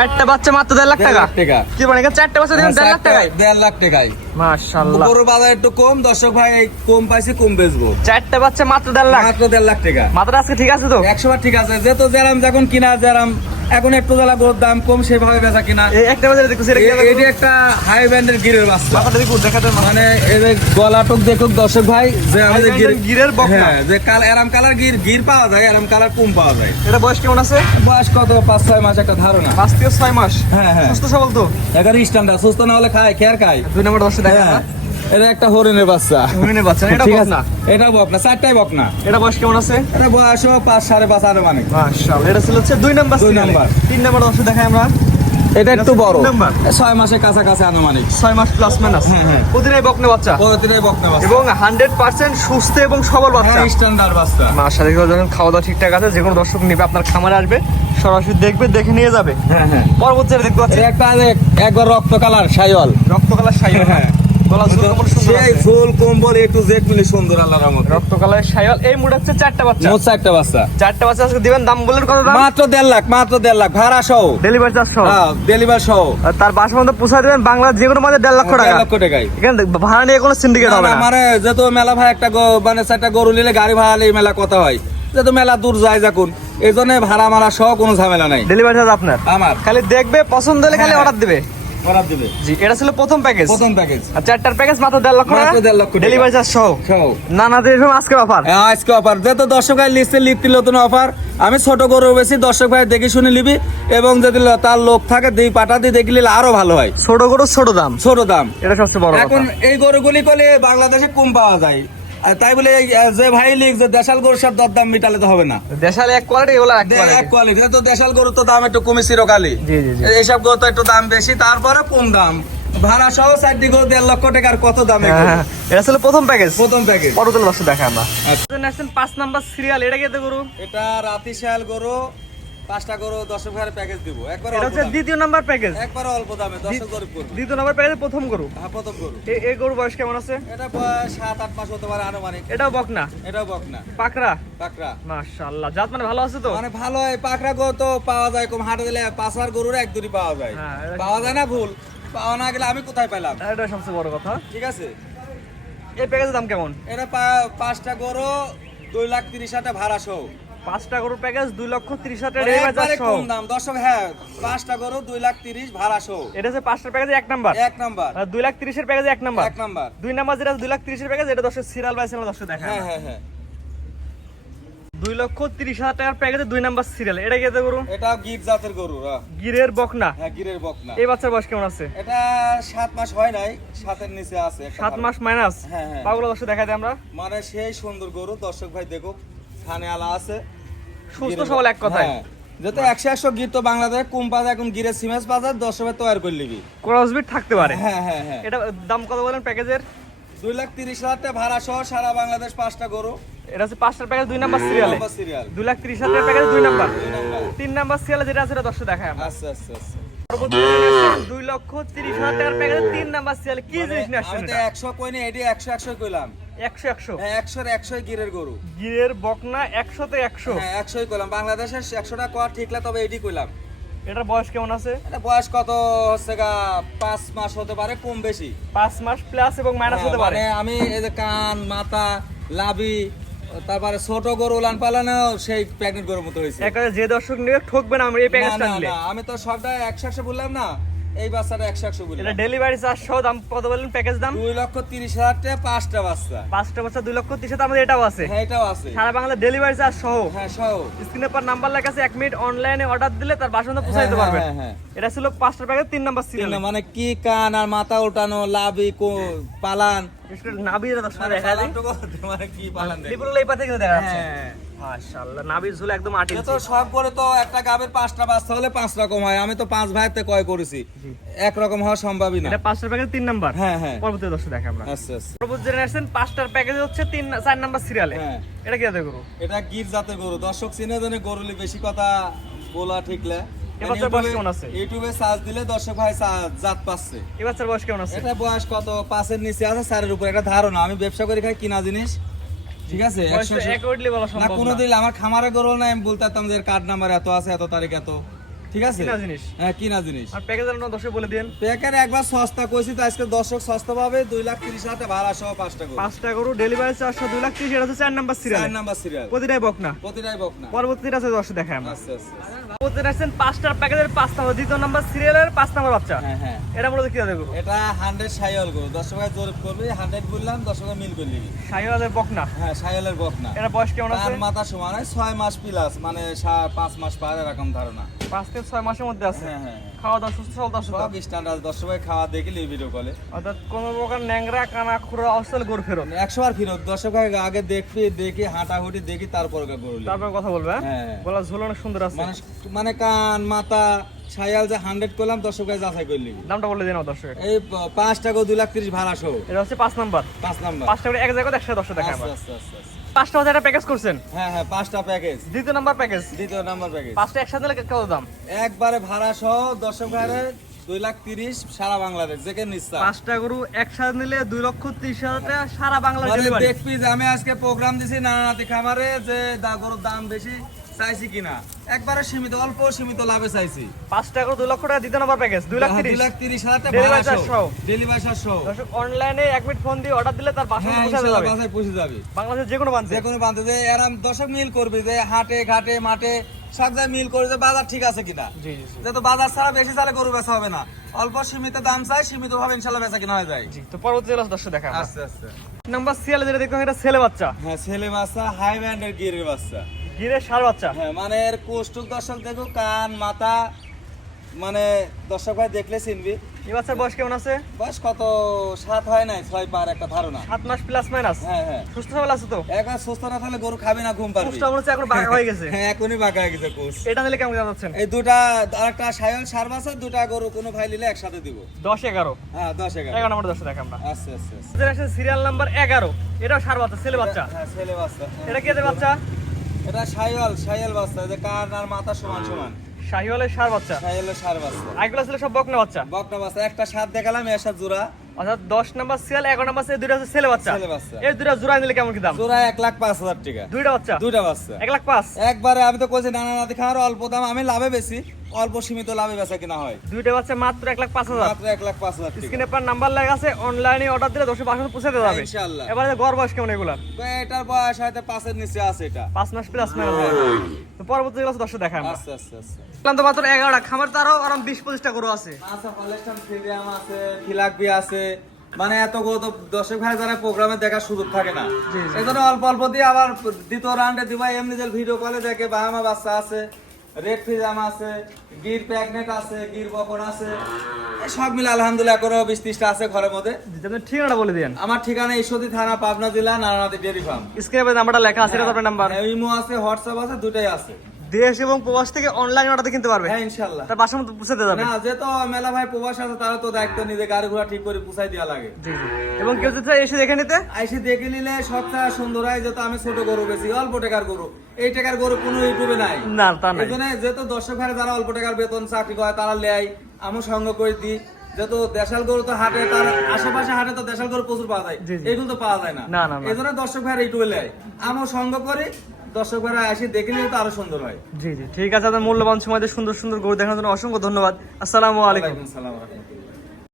চারটা বাচ্চা মাত্র 1.5 লাখ টাকা। কি মানে চারটা বাচ্চা দিবেন 1.5 লাখ টাকায়? 1.5 লাখ টাকায় মাশাআল্লাহ। গরুর বাজার একটু কম, দর্শক ভাই কম পাইছি, কম বেচবো। চারটা বাচ্চা মাত্র 1.5 লাখ, মাত্র 1.5 লাখ টাকা। মাত্র আজকে ঠিক আছে তো? 100 ঠিক আছে। যেহেতু যেরাম যখন কিনা যেরাম এখন একটু জ্বালা গরুর দাম কম, সেভাবে বেচা কিনা। এই একটা বাজারে দেখতেছি এটি একটা হাই ব্যান্ডের গিরের বাচ্চা। মাথাটা দেখুন, দেখাতে মানে এই যে গলাটুক দেখুক দর্শক ভাই, যে আমাদের গিরের বকনা। হ্যাঁ, যে এরাম কালার গির পাওয়া যায়, এরাম কালার কম পাওয়া যায়। এটা বয়স কেমন আছে? বয়স কত? 5-6 মাস একটা ধারণা। 5 থেকে 6 মাস। হ্যাঁ হ্যাঁ, সুস্থ সবল তো? এখানে স্ট্যান্ডার্ড, সুস্থ না হলে খায়, খেয়ার খায়। 2 নম্বর দর্শক দেখা হ্যাঁ, এটা একটা হরিণের বাচ্চা। হরিণের বাচ্চা, এটা ঠিক আছে, বকনা। এটা বকনা, চারটাই বকনা। এটা বয়স কেমন আছে? এটা বয়স 5-5.5 আনুমানিক। মাশাআল্লাহ। এটা ছিল হচ্ছে 2 নাম্বার। 2 নাম্বার। 3 নাম্বার দর্শক দেখাই আমরা। এটা একটু বড়, 3 নাম্বার। 6 মাসের কাছাকাছি আনুমানিক। 6 মাস প্লাস মাইনাস। হ্যাঁ, হ্যাঁ। প্রতিদিনই বকনা বাচ্চা প্রতিটাই বকনা বাচ্চা এবং 100% সুস্থ এবং সবল বাচ্চা। হ্যাঁ, স্ট্যান্ডার্ড বাচ্চা। মাশাআল্লাহ। যখন খাওয়া দাওয়া ঠিকঠাক আছে, যে কোনো দর্শক নেবে আপনার খামারে আসবে, সরাসরি দেখবে, দেখে নিয়ে যাবে। হ্যাঁ হ্যাঁ, পরবর্তী যেটা দেখতে পাচ্ছি, এটা একটা একবার রক্ত কালার শাইওয়াল। রক্ত কালার শাইওয়াল। হ্যাঁ, গলা ঝুল কেমন সুন্দর সেই আছে। ফুল কম্বল একটু জেড মিলে সুন্দর, আল্লাহর রহমতে। রক্ত কালার শাইওয়াল। এই মুড হচ্ছে 4টা বাচ্চা। মোট 4টা বাচ্চা। 4টা বাচ্চা আজকে দিবেন। দাম বলেন কত দাম? মাত্র 1.5 লাখ, মাত্র 1.5 লাখ ভাড়া সহ। ডেলিভারি চার্জ সহ। হ্যাঁ, ডেলিভারি সহ। আর তার বাসা মধ্যে পৌঁছায় দিবেন বাংলা যে কোনো মাঝে 1.5 লক্ষ টাকা। 1.5 লক্ষ টাকায়। এখানে ভাড়া নিয়ে কোনো সিন্ডিকেট হবে না। মানে যেহেতু মেলা ভাই একটা মানে 4টা গরু নিলে গাড়ি ভাড়া নিয়ে মেলা কথা হয়, যেহেতু মেলা দূর যায় যখন, এই জন্য ভাড়া মারা সহ কোনো ঝামেলা নাই। ডেলিভারি চার্জ আপনার। আমার খালি দেখবে, পছন্দ হলে খালি হ্যাঁ। অর্ডার দিবে। অর্ডার দিবে। জি, এটা ছিল প্রথম প্যাকেজ। প্রথম প্যাকেজ। আর 4টার প্যাকেজ মাত্র 1.5 লক্ষ টাকা। মাত্র 1.5 লক্ষ টাকা। ডেলিভারি চার্জ সহ। সহ। না না, এরকম আজকে অফার। হ্যাঁ, আজকে অফার, যেহেতু দর্শক ভাই লিস্টে লিখতে নতুন অফার। আমি ছোট গরু বেশি, দর্শক ভাই দেখে শুনে নিবি, এবং যদি তার লোক থাকে দিই পাঠা দিয়ে দেখলে আরো ভালো হয়। ছোট গরু ছোট দাম, ছোট দাম, এটা সবচেয়ে বড় এখন কথা। এই গরুগুলি করলে বাংলাদেশে কম পাওয়া যায়। আর তাই বলে যে ভাই লিখ যে দেশাল গরুর সাথে দরদাম মিটালে তো হবে না। দেশাল এক কোয়ালিটি, এগুলো এক এক কোয়ালিটি। কোয়ালিটি, তো দেশাল গরু তো দাম একটু কমে চিরকালই। জি জি জি। এইসব গরু তো একটু দাম বেশি, তারপরে কম দাম। ভাড়া সহ 4টি গরু 1.5 লক্ষ টাকার কত দামে গরু? হ্যাঁ, এটা ছিল প্রথম প্যাকেজ। প্রথম প্যাকেজ। পরবর্তী দর্শক দেখাই আমরা। আচ্ছা। নেক্সট 5 নাম্বার সিরিয়াল, এটা কেতে গরু? এটা রাতি শাল গরু, 5টা গরু দর্শক ভাইয়ের প্যাকেজ দিব একবার। এটা হচ্ছে দ্বিতীয় নাম্বার প্যাকেজ। একবার অল্প দামে দর্শক গরিব করবে। দ্বিতীয় নাম্বার প্যাকেজে প্রথম গরু। হ্যাঁ, প্রথম গরু। এই গরু বয়স কেমন আছে? এটা বয়স 7-8 মাস হতে পারে আনুমানিক। এটাও বকনা, এটাও বকনা, পাকড়া। পাকড়া। মাশাআল্লাহ, জাত মানে ভালো আছে তো? মানে ভালো, এই পাকড়া গরু তো পাওয়া যায় কম, হাটে দিলে পাঁচার গরুর এক দুটি পাওয়া যায়। হ্যাঁ, এটা- পাওয়া যায় না, ভুল পাওয়া না গেলে আমি কোথায় পেলাম? এটা সবচেয়ে বড় কথা। ঠিক আছে, এই প্যাকেজের দাম কেমন? এটা 5টা গরু 2,30,000 ভাড়া সহ। 5টা গরুর প্যাকেজ 2,30,000 টাকা মানে ডেলিভারি একবারে চার্জ সহ। কম দাম দর্শক। হ্যাঁ, 5টা গরু 2,30,000 ভাড়া সহ। এটা হচ্ছে 5টার প্যাকেজে 1 নাম্বার। 1 নাম্বার। 2,30,000 এর প্যাকেজে 1 নাম্বার। 1 নাম্বার। 2 নাম্বার যেটা 2,30,000 এর প্যাকেজ, এটা দর্শক সিরিয়াল বাই সিরিয়াল দর্শক দেখায়। হ্যাঁ হ্যাঁ হ্যাঁ, 2,30,000 টাকার প্যাকেজে 2 নাম্বার সিরিয়াল, এটা কেতে গরু? এটা গির জাতের গরু। গিরের বকনা। হ্যাঁ, গিরের বকনা। এই বাচ্চার বয়স কেমন আছে? এটা 7 মাস হয় নাই, 7-এর নিচে আছে। 7 মাস মাইনাস। হ্যাঁ, হ্যাঁ। পাগুলো দর্শক দেখাই দিই আমরা। মানে সেই সুন্দর গরু, দর্শক ভাই দেখুক, খানে আলা আছে, সুস্থ গিরের- সবল এক কথায়। হ্যাঁ, যেহেতু 100 গির তো বাংলাদেশে কম পাওয়া যায়, এখন গিরের সিমেন্স বাজার দর্শক ভাই তৈরি করে নিবি। ক্রসবিট থাকতে পারে। হ্যাঁ হ্যাঁ হ্যাঁ, এটা দাম কত বলেন প্যাকেজের? 2,30,000 টাকা ভাড়া সহ সারা বাংলাদেশ 5টা গরু। এটা হচ্ছে 5টার প্যাকেজ 2 নাম্বার সিরিয়ালে। Number serial. 2,30,000 টাকার প্যাকেজ 2 নাম্বার। 2 নাম্বার। 3 নাম্বার সিরিয়ালে যেটা আছে এটা দর্শক দেখায় আমরা। আচ্ছা আচ্ছা আচ্ছা। 2,30,000 টাকার প্যাকেজে 3 নাম্বার সিরিয়ালে কি জিনিস নিয়ে আসছেন? আমি তো 100 কই না, এটি 100 কইলাম। 100 হ্যাঁ, 100 গিরের গরু। গিরের বকনা 100 তে 100। হ্যাঁ, 100 কইলাম। বাংলাদেশের 100টা কোয়া ঠিকলা, তবে এটি কইলাম। এটার বয়স কেমন আছে? এটা বয়স কত হচ্ছে গা, 5 মাস হতে পারে, কম বেশি। 5 মাস প্লাস এবং মাইনাস হতে পারে। মানে আমি এই যে কান, মাথা, লাভি, তারপরে ছোট গরু উলান পালানো সেই প্রেগনেন্ট গরুর মতো হয়েছে। একটা যে দর্শক নিয়ে ঠকবে না আমরা এই না প্যাকেজটা না নিলে। না, আমি তো সবটা 100 বললাম না, এই বাচ্চাটা 100 বললাম। এটা ডেলিভারি চার্জ সহ দাম কত বলেন প্যাকেজ দাম? 2,30,000 টাকা 5টা বাচ্চা। 5টা বাচ্চা 2,30,000 আমাদের এটাও আছে। হ্যাঁ, এটাও আছে। সারা বাংলা ডেলিভারি চার্জ সহ। হ্যাঁ, সহ। স্ক্রিনে পর নাম্বার লেখা আছে, 1 মিনিট অনলাইনে অর্ডার দিলে তার বাসা পৌঁছে দিতে হ্যাঁ, পারবেন। হ্যাঁ, হ্যাঁ। এটা ছিল 5টার প্যাকেজ 3 নাম্বার সিরিয়াল। মানে কি কান আর মাথা উল্টানো, লাভি, পালান, নাভির দর্শক দেখা যায়। মানে কি পালান দেখো। লিপুল এই পাশে কিন্তু দেখা যাচ্ছে। হ্যাঁ। মাশাআল্লাহ, নাভির ঝুল একদম আট এটা ইঞ্চি। তো সব করে তো একটা গাবের 5টা বাচ্চা হলে 5 রকম হয়। আমি তো 5 ভাইতে কয় করেছি, এক রকম হওয়া সম্ভবই না। এটা 5টার প্যাকেজ 3 নাম্বার। হ্যাঁ হ্যাঁ, পরবর্তী দর্শক দেখা আমরা। আচ্ছা আচ্ছা। পরবর্তী জেনারেশন 5টার প্যাকেজ হচ্ছে 4 নাম্বার সিরিয়ালে। হ্যাঁ, এটা কি আছে গরু? এটা গির জাতের গরু। দর্শক চিনে জানে গরুলি বেশি কথা বলা ঠিকলে। এ বাচ্চার বয়স কেমন আছে? ইউটিউবে সার্চ দিলে দর্শক ভাই জাত পাচ্ছে। এই বাচ্চার বয়স কেমন আছে? এটা বয়স কত, 5-এর নিচে আছে, 4-এর উপরে। এটা ধারণা, আমি ব্যবসা করে খাই, কিনা জিনিস। ঠিক আছে, বয়সটা accurately বলা না সম্ভব কোনো না। দিন আমার খামারে গরু নাই, আমি বলতে পারতাম যে কার্ড নাম্বার এত আছে, এত তারিখ এত। ঠিক আছে কিনা জিনিস। হ্যাঁ কিনা জিনিস। আর প্যাকেজের নাম দর্শক বলে দেন। প্যাকের একবার সস্তা কইছি তো আজকে দর্শক সস্তা পাবে 2,30,000 ভাড়া সহ 5টা গরু। 5টা গরু ডেলিভারি চার্জ 2,30,000, এটা হচ্ছে 4 নাম্বার সিরিয়াল। 4 number serial. প্রতিটাই বকনা। প্রতিটাই বকনা। পরবর্তীটা আছে দর্শক দেখাই আমরা। আচ্ছা আচ্ছা। পরবর্তীতে আসছেন 5টার প্যাকেজের 5 নাম্বার, দ্বিতীয় নাম্বার সিরিয়ালের 5 নাম্বার বাচ্চা। হ্যাঁ হ্যাঁ। এটা মূলত কি জাতের গরু? এটা 100 সাইয়াল গরু। দর্শকরা জোর করবে 100 বললাম, দর্শকরা মিল করলি। শাহিওয়ালের বকনা। হ্যাঁ সাইয়ালের বকনা। এটা বয়স কেমন আছে? আর মাথা সমান 6 মাস প্লাস, মানে 5 মাস পার এরকম ধারণা। 5 থেকে 6 মাসের মধ্যে আছে। হ্যাঁ হ্যাঁ। খাওয়া দাওয়া সুস্থ সবল আছে তো? সব স্ট্যান্ডার্ড। দর্শকরা খাওয়া দেখলি ভিডিও কলে। অর্থাৎ কোনো প্রকার ন্যাংরা কানা খুরা অবস্থায় গরু ফেরত। 100 বার ফিরত। দর্শকরা আগে দেখি হাঁটাহুটি দেখি তারপর গরু নিই। তারপর কথা বলবে। হ্যাঁ। গলা ঝোল অনেক সুন্দর আছে। মানে কান মাথা সাইয়াল যে 100 করলাম, দর্শকরা যাচাই করলি। দামটা বলে দিন দর্শক। এই 5 টাকা 2,30,000 ভাড়া সহ। এটা হচ্ছে 5 নাম্বার। 5 নাম্বার। 5টা করে এক জায়গায় একসাথে দর্শক দেখাই আচ্ছা আমরা। আচ্ছা আচ্ছা আচ্ছা। 5টা হচ্ছে একটা প্যাকেজ করছেন। হ্যাঁ হ্যাঁ 5টা প্যাকেজ। দ্বিতীয় নাম্বার প্যাকেজ। দ্বিতীয় নাম্বার প্যাকেজ। 5টা একসাথে নিলে কত দাম? একবারে ভাড়া সহ দর্শকরা 2,30,000 সারা বাংলাদেশ যেখানে ইচ্ছা। 5টা গরু একসাথে নিলে 2,30,000 টাকা সারা বাংলা মানে ডেলিভারি। দেখবি যে আমি আজকে প্রোগ্রাম দিছি নানানাতি খামারে যে গরুর দাম বেশি চাইছি কিনা, একবারে সীমিত অল্প সীমিত লাভে চাইছি। 5টা গরু 2 লক্ষ টাকা দ্বিতীয় নাম্বার প্যাকেজ 2,30,000। 2,30,000 টাকা Delivery ভাড়া charge সহ। সহ। ডেলিভারি চার্জ সহ। দর্শক অনলাইনে 1 মিনিট ফোন দিয়ে অর্ডার দিলে তার বাসা হ্যাঁ পৌঁছে ইনশাআল্লাহ যাবে। বাসায় পৌঁছে যাবে। বাংলাদেশের যে কোনো প্রান্তে। যে কোনো প্রান্তে যে এরম দর্শক মিল করবে যে হাটে ঘাটে মাঠে সব জায়গায় মিল করে যে বাজার ঠিক আছে কিনা। জি জি জি। যেহেতু বাজার ছাড়া বেশি ছাড়া গরু বেচা হবে না, অল্প সীমিত দাম চাই, সীমিত ভাবে ইনশাল্লাহ বেচা কিনা হয়ে যায়। জি, তো পরবর্তী দর্শক দেখা আমরা। আস্তে আস্তে। নাম্বার সিরিয়াল যেটা দেখতে এটা ছেলে বাচ্চা। হ্যাঁ ছেলে বাচ্চা, হাই ব্যান্ডের গিরের বাচ্চা। গিরের ষাঁড় বাচ্চা। হ্যাঁ মানে এর কোষ্ঠক দর্শক দেখো, কান মাথা মানে দর্শক ভাই দেখলে চিনবি। এই বাচ্চার বয়স কেমন আছে? বয়স কত 7 হয় নাই 6 পার একটা ধারণা। 7 মাস প্লাস মাইনাস। হ্যাঁ হ্যাঁ। সুস্থ সবল আছে তো? একবার সুস্থ না থাকলে গরু খাবে না, ঘুম পারবে। সুস্থ মনে হচ্ছে এখন বাঁকা হয়ে গেছে। হ্যাঁ এখনই বাঁকা হয়ে গেছে কোষ। এটা নিলে কেমন যাচ্ছেন? এই দুটা আরেকটা সায়ল সার বাচ্চা, দুটা গরু কোনো ভাই নিলে একসাথে দিব। 10 11। হ্যাঁ 10 11। 11 নম্বর দর্শক দেখা আমরা। আচ্ছা আচ্ছা আচ্ছা। যেটা আছে সিরিয়াল নাম্বার 11। এটাও ষাঁড় বাচ্চা, ছেলে বাচ্চা। হ্যাঁ ছেলে বাচ্চা। এটা কি এদের বাচ্চা? এটা সায়ল বাচ্চা, যে কান আর মাথা সমান সমান। শাহিওয়ালের ষাঁড় বাচ্চা। সায়লের সার বাচ্চা। আইগুলো ছিল সব বকনা বাচ্চা। বকনা বাচ্চা একটা সাত দেখালাম, এর সাথে জোড়া। অর্থাৎ 10 নাম্বার সিরিয়াল 11 নাম্বার সিরিয়াল দুইটা হচ্ছে ছেলে বাচ্চা। ছেলে বাচ্চা। এই দুইটা জোড়া নিলে কেমন কি দাম? জোড়া 1,05,000 টাকা। দুইটা বাচ্চা। দুইটা বাচ্চা 1,05,000। একবারে আমি তো কইছি নানানাতি খাওয়ার অল্প দাম, আমি লাভে বেশি, অল্প সীমিত লাভে বেচা কিনা হয়। দুইটা বাচ্চা মাত্র 1,05,000। মাত্র 1,05,000 টাকা। স্ক্রিনে পর নাম্বার লেখা আছে, অনলাইনে অর্ডার দিলে 10 বাসন পৌঁছে দেওয়া যাবে ইনশাআল্লাহ। এবারে গড় বয়স কেমন এগুলা? এটার বয়স হয়তো 5 এর নিচে আছে এটা। 5 মাস প্লাস মাইনাস হবে। তো পরবর্তী ক্লাস দর্শক দেখাই আমরা। আচ্ছা আচ্ছা আচ্ছা। বললাম তো মাত্র 11টা, খামার তো আরো 20-25টা গরু আছে। আচ্ছা হলস্টাইন ফ্রিজিয়ান আছে, ফিলাকবি আছে, মানে এত গো তো দর্শক ভাই যারা প্রোগ্রামে দেখার সুযোগ থাকে না, এজন্য অল্প অল্প দিয়ে আবার দ্বিতীয় রাউন্ডে দিবা। এমনি যে ভিডিও কলে দেখে বাহামা বাচ্চা আছে, রেড ফ্রিজাম আছে, গির প্যাগনেট আছে, গির বকন আছে, এই সব মিলে আলহামদুলিল্লাহ এখনো 20-30টা আছে ঘরের মধ্যে। আপনি ঠিকানাটা বলে দিন। আমার ঠিকানা ঈশ্বরদী থানা, পাবনা জেলা, নারায়ণাদি ডেয়ারি ফার্ম। স্ক্রিনে পর নাম্বারটা লেখা আছে, এটা আপনার নাম্বার। ইমো আছে, হোয়াটসঅ্যাপ আছে, দুটাই আছে। দেশ এবং প্রবাস থেকে অনলাইন অর্ডার কিনতে পারবে। হ্যাঁ ইনশাআল্লাহ। তার বাসার মধ্যে পৌঁছে দেওয়া যাবে। না যেহেতু মেলা ভাই প্রবাস আছে, তারা তো দায়িত্ব নিজে গাড়ি ঘোড়া ঠিক করে পুষাই দেওয়া লাগে। জি জি। এবং কেউ যদি চায় এসে দেখে নিতে, আইসি দেখে নিলে সবটা সুন্দর হয়। যেহেতু আমি ছোট গরু বেশি, অল্প টাকার গরু, এই টাকার গরু কোনো ইউটিউবে নাই। না তা নাই। এই জন্য যেহেতু দর্শক ভাই যারা অল্প টাকার বেতন চাকরি করে তারা লেয়, আমি সঙ্গ করে দিই। যেহেতু দেশাল গরু তো হাটে, তার আশেপাশে হাটে তো দেশাল গরু প্রচুর পাওয়া যায়, জি, জি। এগুলো তো পাওয়া যায় না। না, না, না। এই জন্য দর্শক ভাইরা ইউটিউবে লেয়, আমি সঙ্গ করি, দর্শক ভাইরা এসে দেখে নিলে তো আরো সুন্দর হয়। জি জি ঠিক আছে। আপনার মূল্যবান সময় দিয়ে সুন্দর সুন্দর গরু দেখানোর জন্য অসংখ্য ধন্যবাদ। আসসালামু আলাইকুম। ওয়ালাইকুম আসসালাম ওয়া রাহমাতুল্লাহ।